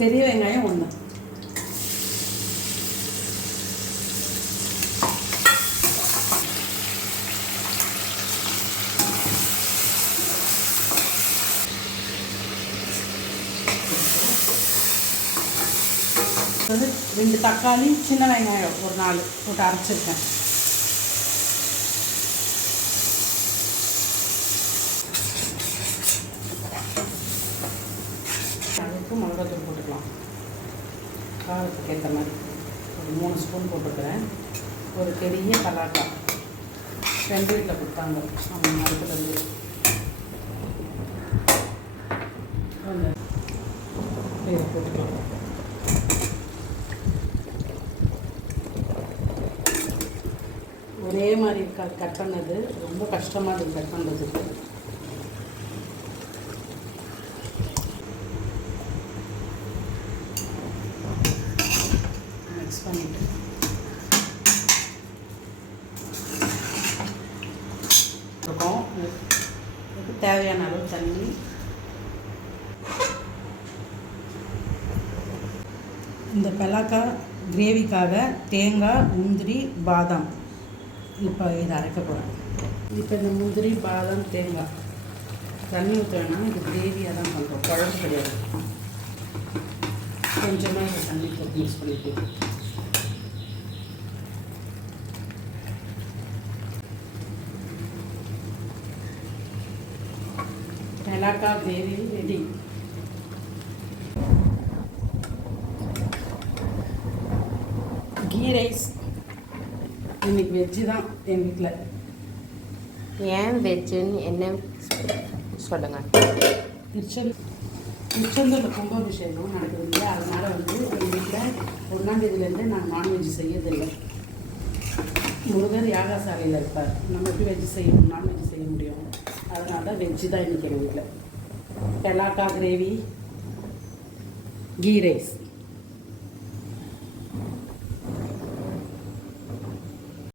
பெரிய வெங்காயம் 1. வந்து 2 தக்காளி, சின்ன வெங்காயம் ஒரு 4 போட்டு அரைச்சிருக்கேன். அதுக்கு மிளகாத்தூள் போட்டுக்கலாம். காரத்துக்கு ஏற்ற மாதிரி ஒரு 3 ஸ்பூன் போட்டுக்கிறேன். ஒரு பெரிய பலாக்கா ஃப்ரெண்ட் வீட்டில் கொடுத்தாங்க, அவங்க அடுத்துலேருந்து. இதை போட்டுக்கலாம். ஒரே மாதிரி கட் பண்ணது ரொம்ப கஷ்டமாக இருக்குது கட் பண்ணுறதுக்கு. மிக்ஸ் பண்ணிவிட்டு இருக்கோம். இதுக்கு தேவையான அளவு தண்ணி. இந்த பலாக்கா கிரேவிக்காக தேங்காய், முந்திரி, பாதாம் இப்போ இதை அரைக்க போகிறேன். இப்போ இந்த முந்திரி, பாதாம், தேங்காய் தண்ணி ஊற்ற வேணாம், இது கிரேவியாக தான் பண்ணுறோம், குழம்பு கிடையாது. கொஞ்சமாக இந்த தண்ணி போட்டு மிக்ஸ் பண்ணிட்டு பலாக்கா கிரேவி ரெடி. கீ ரைஸ் இன்னைக்கு வெஜ்ஜு தான் எங்கள் வீட்டில். ஏன் வெஜ்ஜுன்னு என்ன சொல்லுங்கள். திருச்செந்தூரில் கும்பாபிஷேகம் நடக்குது இல்லையா, அதனால் வந்து எங்கள் வீட்டில் 1ஆம் தேதியிலேருந்து நாங்கள் நான்வெஜ் செய்யறதில்லை. முருகர் யாகசாலையில் இருப்பார், நம்ம எப்படி வெஜ்ஜு செய்யணும், நான்வெஜ் செய்ய முடியும். அதனால தான் வெஜ்ஜு தான் இன்றைக்கி எங்கள் வீட்டில். பலாக்கா கிரேவி, கீ ரைஸ்.